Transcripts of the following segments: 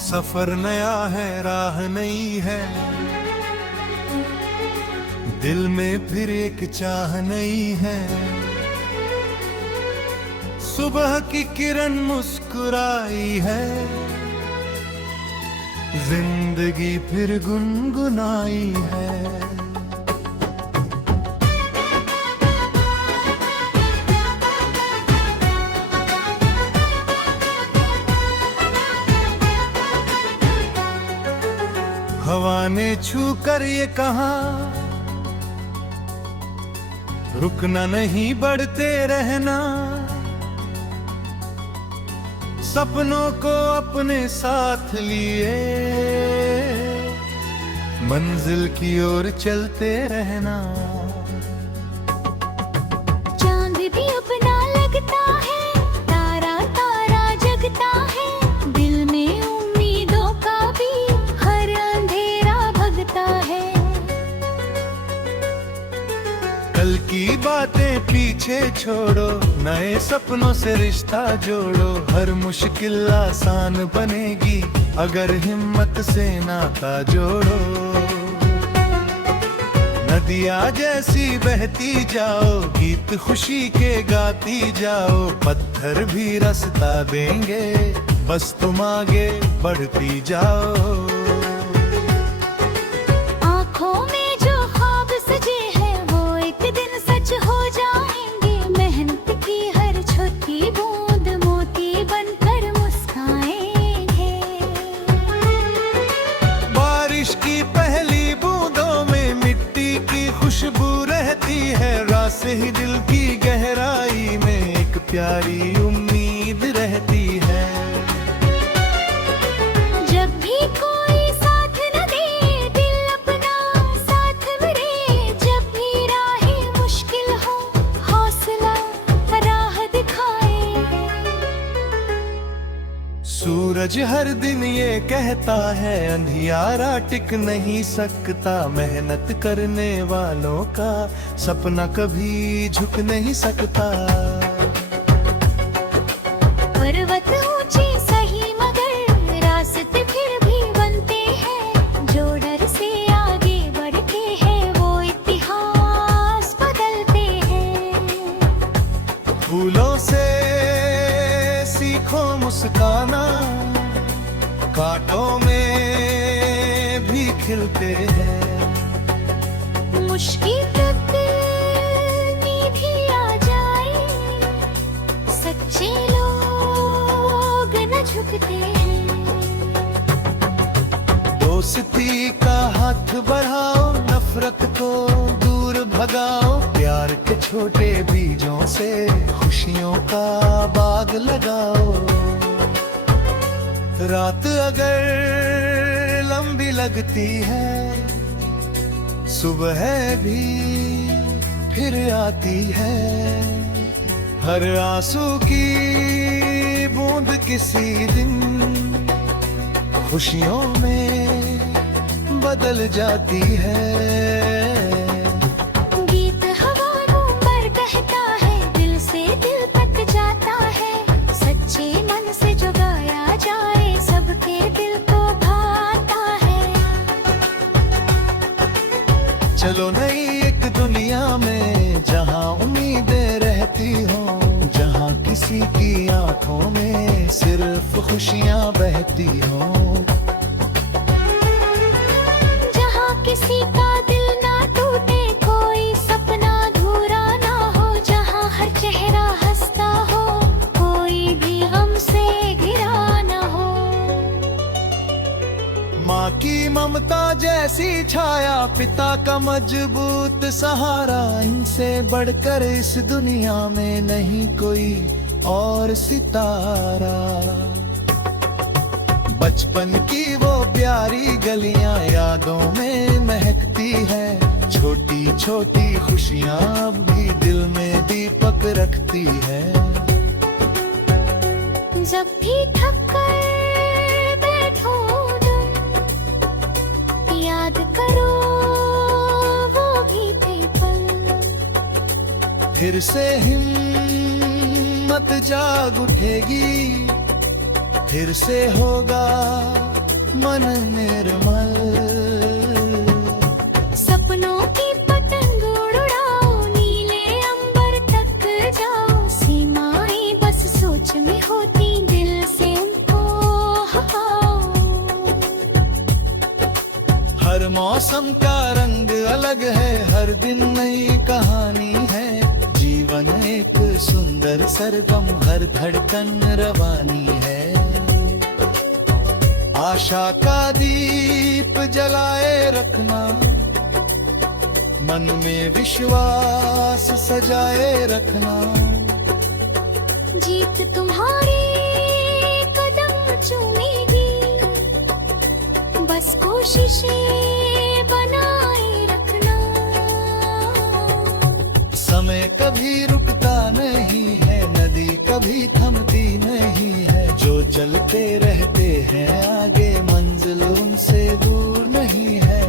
सफर नया है, राह नई है, दिल में फिर एक चाह नई है। सुबह की किरण मुस्कुराई है, जिंदगी फिर गुनगुनाई है। हवा ने छू कर ये कहा, रुकना नहीं बढ़ते रहना, सपनों को अपने साथ लिए मंजिल की ओर चलते रहना। चांद भी अपना लगता है, तारा तारा जगता है, दिल में उम्मीदों का भी हर अंधेरा भगता है। कल की बातें पीछे छोड़ो, नए सपनों से रिश्ता जोड़ो। हर मुश्किल आसान बनेगी अगर हिम्मत से नाता जोड़ो। नदियाँ जैसी बहती जाओ, गीत खुशी के गाती जाओ। पत्थर भी रास्ता देंगे, बस तुम आगे बढ़ती जाओ। खुशबू रहती है, रास्ते ही दिल की गहराई में एक प्यारी उम्मीद रहती है। जब भी कोई साथ न दे, दिल अपना साथ मिले। जब भी राहें मुश्किल हो, हौसला राह दिखाए। सूरज हर दिन ये कहता है, अंधियारा टिक नहीं सकता। मेहनत करने वालों का सपना कभी झुक नहीं सकता। पर्वत ऊंचे सही मगर रास्ते फिर भी बनते हैं। जो डर से आगे बढ़ते हैं वो इतिहास बदलते हैं। फूलों से सीखो मुस्काना, कांटों में भी खिलते हैं। मुश्किल तक भी आ जाए, सच्चे लोग न झुकते हैं। दोस्ती का हाथ बढ़ाओ, नफरत को दूर भगाओ। प्यार के छोटे बीजों से खुशियों का बाग लगाओ। रात अगर लंबी लगती है, सुबह भी फिर आती है। हर आंसू की बूंद किसी दिन खुशियों में बदल जाती है। गीत हवाओं पर कहता है, दिल से दिल तक जाता है। सच्चे मन से जो गाया जाए, सबके दिल को भाता है। चलो नई एक दुनिया में, जहाँ उम्मीदें रहती हों, जहाँ किसी की आंखों में सिर्फ खुशियाँ बहती हों। जहाँ किसी का दिल ना टूटे, कोई सपना अधूरा ना हो। जहाँ हर चेहरा हंसता हो, कोई भी गम से घिरा ना हो। माँ की ममता जैसी छाया, पिता का मजबूत सहारा। इनसे बढ़कर इस दुनिया में नहीं कोई और सितारा। बचपन की वो प्यारी गलियां यादों में महकती है। छोटी छोटी खुशियां अब भी दिल में दीपक रखती है। जब भी थक कर बैठो याद करो वो भी थे पल। फिर से हिम्मत हिम्मत जाग उठेगी, फिर से होगा मन निर्मल। सपनों की पतंग उड़ाओ, नीले अंबर तक जाओ, सीमाएं बस सोच में होती, दिल से उनको हटाओ। हर मौसम का रंग अलग है, हर दिन नई कहानी है, जीवन एक सुंदर सरगम, हर धड़कन रवानी है। आशा का दीप जलाए रखना, मन में विश्वास सजाए रखना। जीत तुम्हारे कदम चूमेगी, बस कोशिशें बनाए रखना। समय कभी रुकता नहीं है, नदी कभी थमती नहीं है, जो चलते रहते हैं आगे, मंजिल उनसे दूर नहीं है।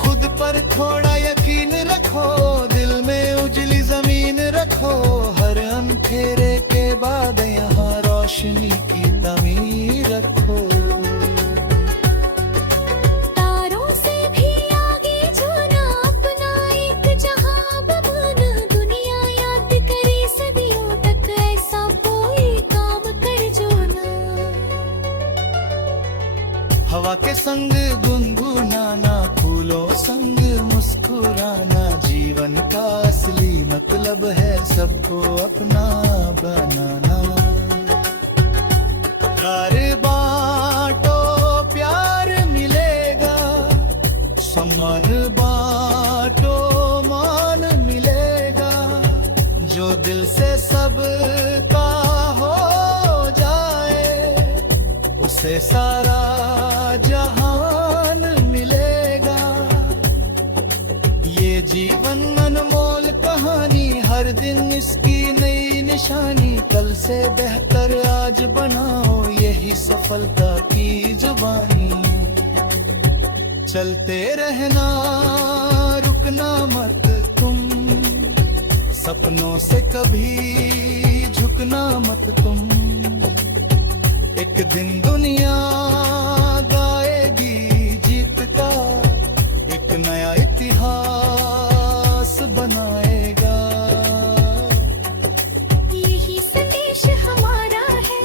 खुद पर थोड़ा यकीन रखो, दिल में उजली जमीन रखो, हर अंधेरे के बाद यहाँ रोशनी की तमीर रखो। तारों से भी आगे जाना, अपना एक जहां बनाना, दुनिया याद करे सदियों तक, ऐसा कोई काम कर जो ना। हवा के संग गुनगुनाना, फूलों संग मुस्कुराना, जीवन का असली मतलब है सबको अपना बनाना। प्यार बांटो प्यार मिलेगा, सम्मान बांटो मान मिलेगा, जो दिल से सबका हो जाए, उसे सारा जहान मिलेगा। ये जीवन अनमोल कहानी, हर दिन इसकी नई निशानी, कल से बेहतर आज बनाओ, यही सफलता की जुबानी। चलते रहना रुकना मत तुम, सपनों से कभी झुकना मत तुम। एक दिन दुनिया गाएगी जीत का, एक नया इतिहास बनाएगा। यही संदेश हमारा है,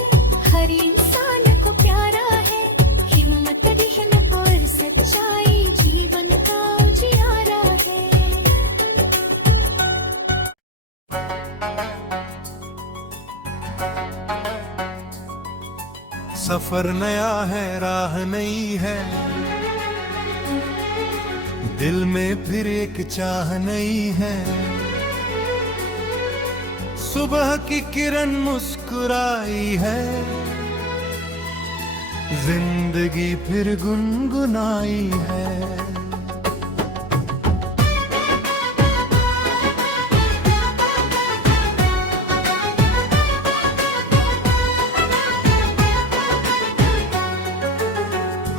हर इंसान को प्यारा है, हिम्मत रहम और सच्चाई जीवन का उजियारा है। सफर नया है, राह नई है, दिल में फिर एक चाह नई है। सुबह की किरण मुस्कुराई है, जिंदगी फिर गुनगुनाई है।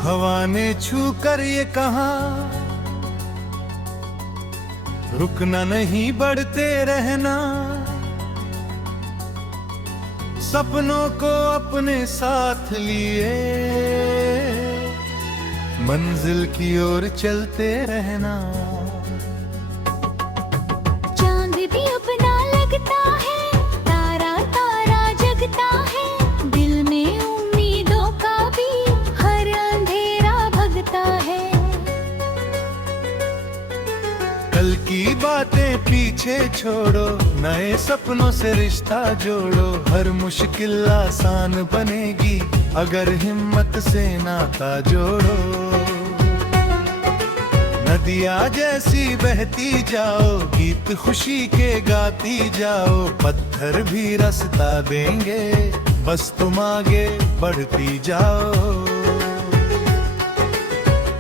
हवा ने छू कर ये कहा, रुकना नहीं बढ़ते रहना, सपनों को अपने साथ लिए, मंजिल की ओर चलते रहना। चांद भी अपना लगता है, तारा तारा जगता है, दिल में उम्मीदों का भी हर अंधेरा भगता है। कल की बातें पीछे छोड़ो, नए सपनों से रिश्ता जोड़ो, हर मुश्किल आसान बनेगी अगर हिम्मत से नाता जोड़ो। नदियाँ जैसी बहती जाओ, गीत खुशी के गाती जाओ, पत्थर भी रास्ता देंगे, बस तुम आगे बढ़ती जाओ।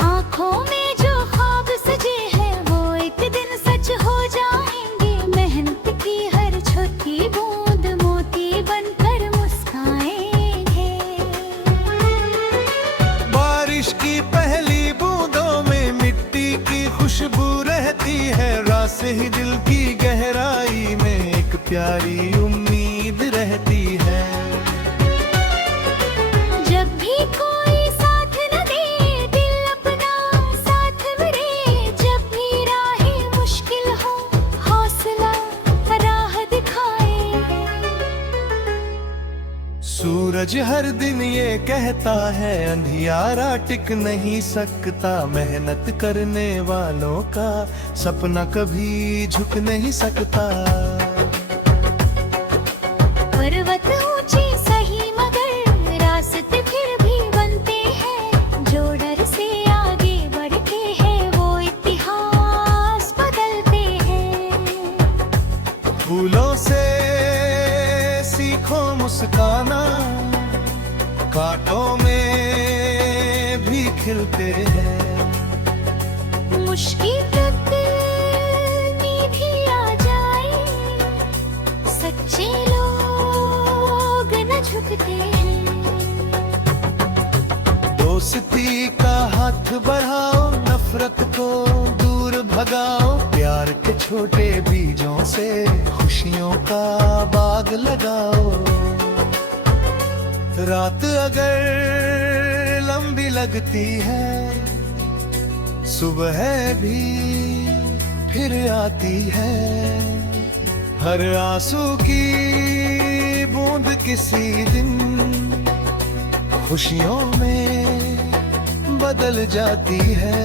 आँखों में जो ख्वाब सजे हैं वो एक दिन सच हो जाएंगे, मेहनत की हर छोटी बूंद मोती बनकर मुस्काएंगे। बारिश की पहली बूंदों में मिट्टी की खुशबू रहती है, रास ही दिल की गहराई में एक प्यार सूरज हर दिन ये कहता है अंधियारा टिक नहीं सकता, मेहनत करने वालों का सपना कभी झुक नहीं सकता। पर्वत ऊंचे सही मगर रास्ते फिर भी बनते हैं, जो डर से आगे बढ़ते हैं वो इतिहास बदलते हैं। फूलों से सीखो मुस्काना, कांटों में भी खिलते हैं। मुश्किल भी आ जाए, सच्चे लोग न झुकते हैं। दोस्ती का हाथ बढ़ाओ, नफरत को दूर भगाओ, प्यार के छोटे बीजों से खुशियों का बाग लगाओ। रात अगर लंबी लगती है, सुबह भी फिर आती है। हर आंसू की बूंद किसी दिन खुशियों में बदल जाती है।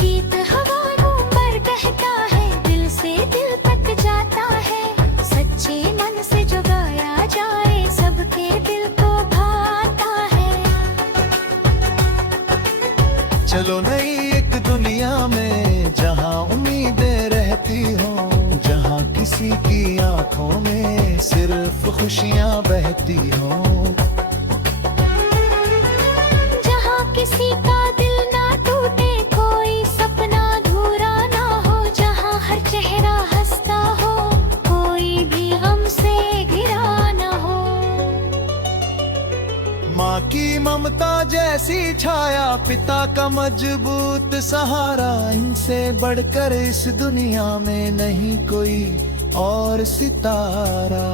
गीत हवाओं पर कहता है, दिल से दिल तक जाता है। सच्चे मन से जो गाया जाए, सबके दिल को भाता है। चलो नई एक दुनिया में जहाँ उम्मीदें रहती हों, जहाँ किसी की आंखों में सिर्फ खुशियाँ बहती हों। जहाँ किसी का दिल ना टूटे, कोई सपना अधूरा ना हो, जहाँ हर चेहरा हंसता हो, कोई भी गम से घिरा ना हो। माँ की ममता जैसी छाया, पिता का मजबूत सहारा, इनसे बढ़कर इस दुनिया में नहीं कोई और सितारा।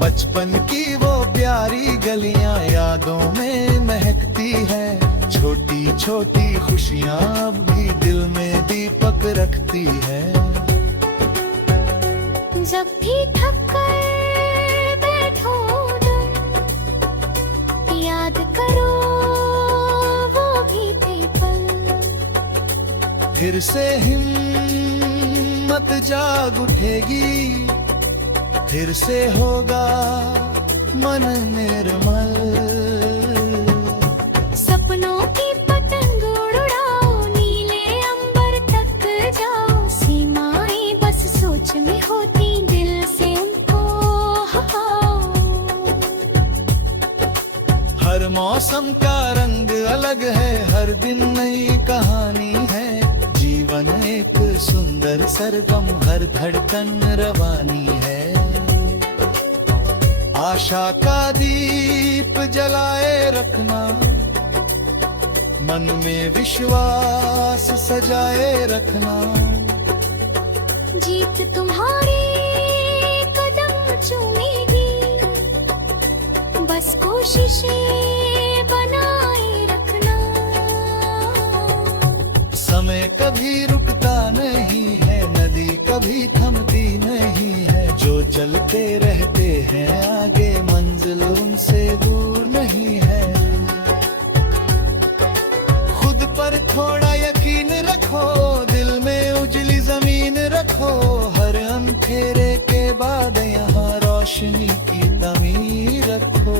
बचपन की वो प्यारी गलियां यादों में महकती है, छोटी छोटी खुशियां अब भी दिल में दीपक रखती है। जब भी थक कर बैठो याद करो वो भी थे पल। फिर से हिम्मत जाग उठेगी, फिर से होगा मन निर्मल। सपनों की पतंग उड़ाओ, नीले अंबर तक जाओ, सीमाएं बस सोच में होती, दिल से उनको हटाओ। हर मौसम का रंग अलग है, हर दिन नई कहानी है। जीवन एक सुंदर सरगम, हर धड़कन रवानी है। आशा का दीप जलाए रखना, मन में विश्वास सजाए रखना। जीत तुम्हारे कदम चूमेगी, बस कोशिशें बनाए रखना। समय कभी रुकता नहीं है, नदी कभी थमती नहीं है, जो चलते रहते हैं आगे, मंजिल उनसे दूर नहीं है। खुद पर थोड़ा यकीन रखो, दिल में उजली जमीन रखो, हर अंधेरे के बाद यहाँ रोशनी की तमीर रखो।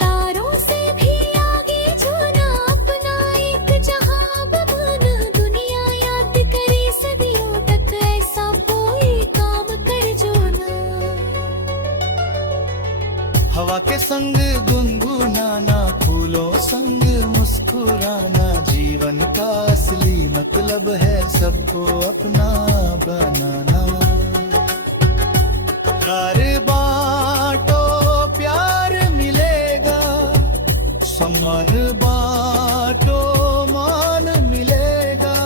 तारों से भी आगे जाना, अपना एक जहां बनाना, दुनिया याद करे सदियों तक, ऐसा कोई काम कर जो ना। हवा के संग गुनगुनाना, फूलों संग मुस्कुराना, जीवन का असली मतलब है सबको अपना बनाना। प्यार बांटो प्यार मिलेगा, सम्मान बांटो मान मिलेगा,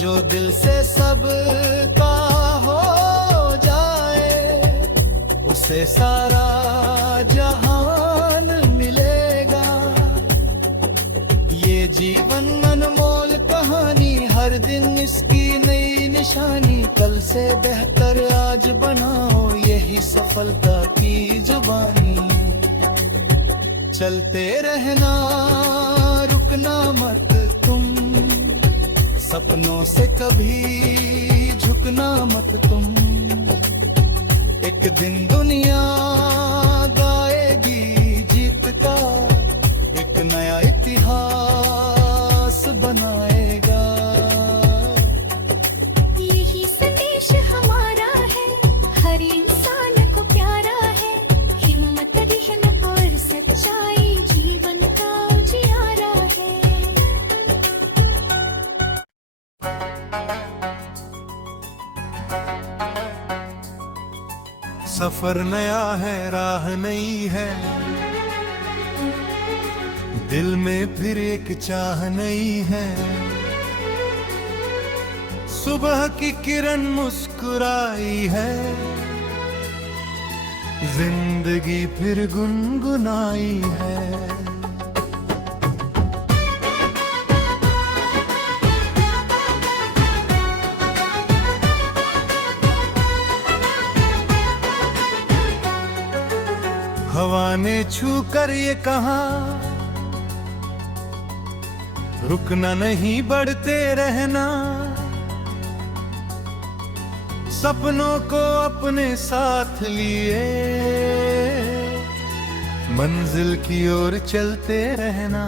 जो दिल से सबका हो जाए, उसे सारा जहान मिलेगा। ये जीवन अनमोल कहानी, हर दिन इसकी नई निशानी, कल से बेहतर आज बनाओ, यही सफलता की जुबानी। चलते रहना, रुकना मत तुम, सपनों से कभी झुकना मत तुम। एक दिन दुनिया गाएगी जीत का, एक नया इतिहास बनाएगा। यही संदेश हमारा है, हर इंसान को प्यारा है। हिम्मत रहम और सच्चाई जीवन का उजियारा है। सफर नया है, राह नई है, दिल में फिर एक चाह नई है। सुबह की किरण मुस्कुराई है, जिंदगी फिर गुनगुनाई है। हवा ने छू कर ये कहा, रुकना नहीं बढ़ते रहना। सपनों को अपने साथ लिए, मंजिल की ओर चलते रहना।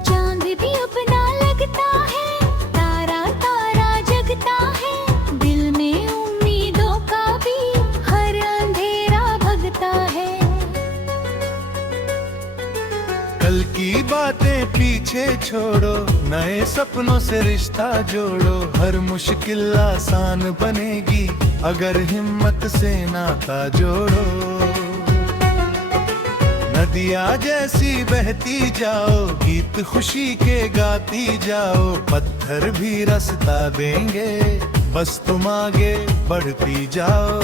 चांद भी अपना लगता है, तारा तारा जगता है। दिल में उम्मीदों का भी हर अंधेरा भगता है। कल की बातें पीछे छोड़ो, नए सपनों से रिश्ता जोड़ो। हर मुश्किल आसान बनेगी, अगर हिम्मत से नाता जोड़ो। नदियाँ जैसी बहती जाओ, गीत खुशी के गाती जाओ। पत्थर भी रास्ता देंगे, बस तुम आगे बढ़ती जाओ।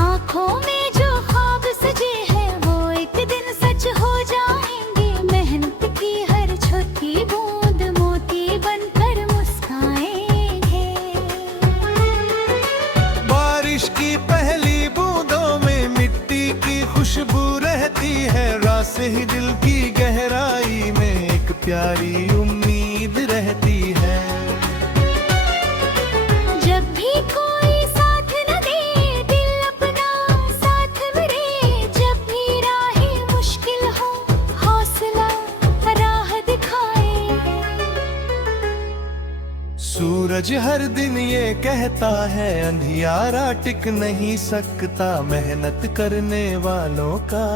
आँखों में जो ख्वाब सजे हैं, वो एक दिन सच हो जाएंगे। मेहनत की हर छोटी बूंद मोती बनकर मुस्काएंगे। बारिश की पहली बूंदों में मिट्टी की खुशबू रहती है। रात से ही दिल की गहराई में एक प्यारी उम्मीद रहती है। जब भी कोई साथ न दे, दिल अपना साथ मिले। जब भी राहें मुश्किल हो, हौसला राह दिखाए। सूरज हर दिन ये कहता है, अंधियारा टिक नहीं सकता। मेहनत करने वालों का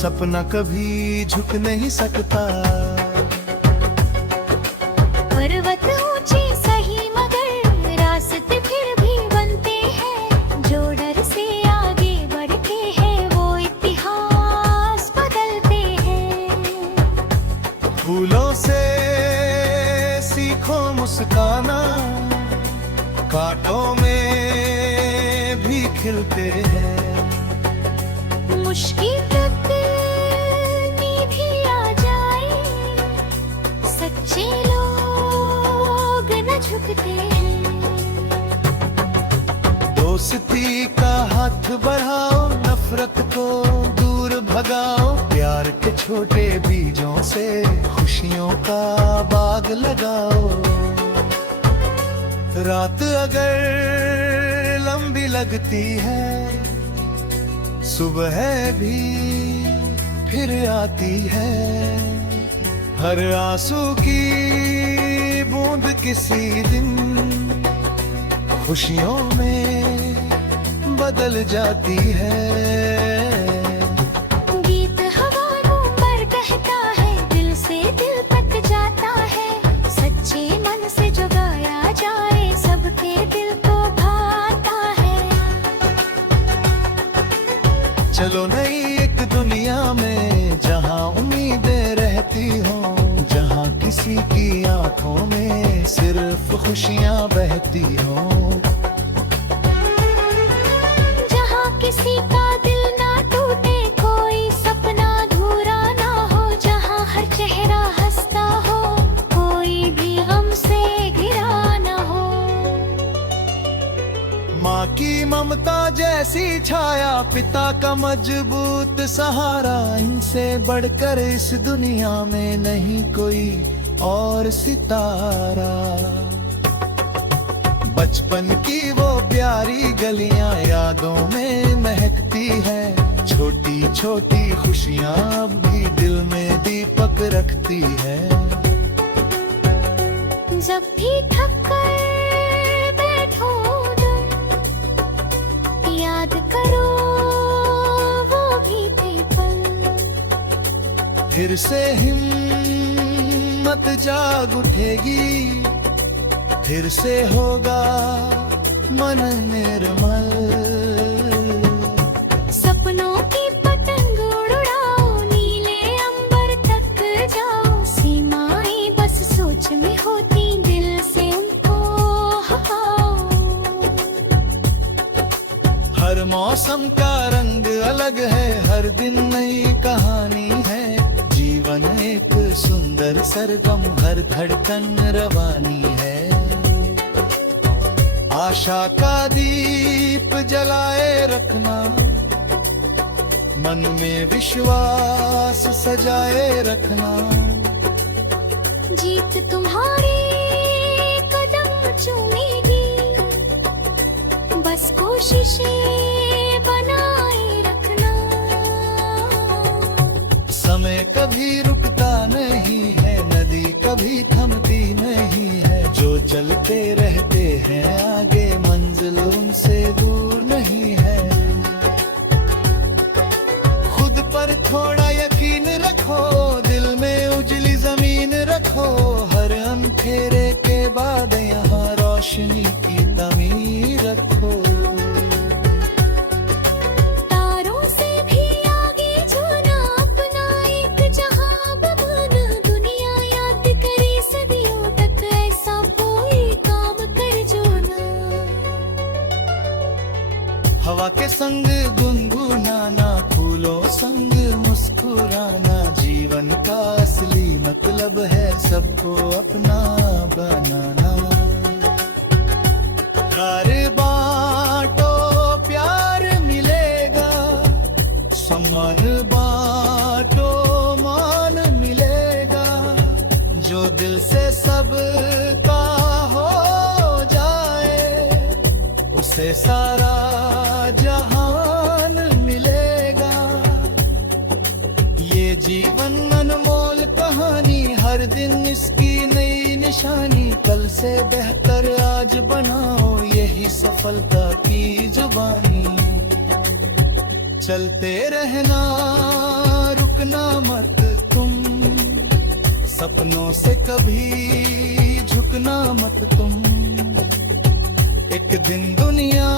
सपना कभी झुक नहीं सकता। पर्वत ऊंचे सही मगर रास्ते फिर भी बनते हैं। जो डर से आगे बढ़ते हैं, वो इतिहास बदलते हैं। फूलों से सीखो मुस्काना, कांटों में भी खिलते हैं। मुश्किल भी आ जाए, सच्चे लोग न झुकते हैं। दोस्ती का हाथ बढ़ाओ, नफरत को दूर भगाओ। प्यार के छोटे बीजों से खुशियों का बाग लगाओ। रात अगर लंबी लगती है, सुबह भी फिर आती है। हर आंसू की बूंद किसी दिन खुशियों में बदल जाती है। गीत हवाओं पर कहता है, दिल से दिल तक जाता है। सच्चे मन से जो गाया जाए, सबके दिल को भाता है। चलो नई एक दुनिया में, जहाँ उम्मीदें रहती हों। जहाँ किसी की आंखों में सिर्फ खुशियाँ बहती हों। जहाँ किसी का दिल ना टूटे, कोई सपना अधूरा ना हो। जहाँ हर चेहरा हंसता हो, कोई ममता जैसी छाया, पिता का मजबूत सहारा, इनसे बढ़कर इस दुनिया में नहीं कोई और सितारा। बचपन की वो प्यारी गलियां यादों में महकती है, छोटी छोटी खुशियां अब भी दिल में दीपक रखती है। जब भी थक कर बैठो ना, याद करो वो भी थे पल। फिर से हिम्मत जाग उठेगी, फिर से होगा मन निर्मल। सपनों की पतंग उड़ाओ, नीले अंबर तक जाओ, सीमाएं बस सोच में होती, दिल से उनको हटाओ। हर मौसम का रंग अलग है, हर दिन नई कहानी है, जीवन एक सुंदर सरगम, हर धड़कन रवानी है। आशा का दीप जलाए रखना, मन में विश्वास सजाए रखना। जीत तुम्हारे कदम चूमेगी, बस कोशिशें बनाए रखना। समय कभी रुकता नहीं है, नदी कभी थमती नहीं है, जो चलते रहते हैं आगे मंजिल उनसे दूर नहीं है। खुद पर थोड़ा यकीन रखो, दिल में उजली जमीन रखो, हर अंधेरे के बाद यहाँ रोशनी की तमीर रखो। तारों से भी आगे छूना, अपना एक जहां बनाना, दुनिया याद करे सदियों तक, ऐसा कोई काम कर जो ना। हवा के संग गुनगुनाना, फूलों संग मुस्कुराना, जीवन का असली मतलब है सबको अपना बनाना। प्यार बांटो प्यार मिलेगा, सम्मान बांटो मान मिलेगा, जो दिल से सबका हो जाए उसे सारा जहान मिलेगा। ये जीवन अनमोल कहानी, हर दिन इसकी नई निशानी, कल से बेहतर आज बनाओ, यही सफलता की जुबानी। चलते रहना रुकना मत तुम, सपनों से कभी झुकना मत तुम। एक दिन दुनिया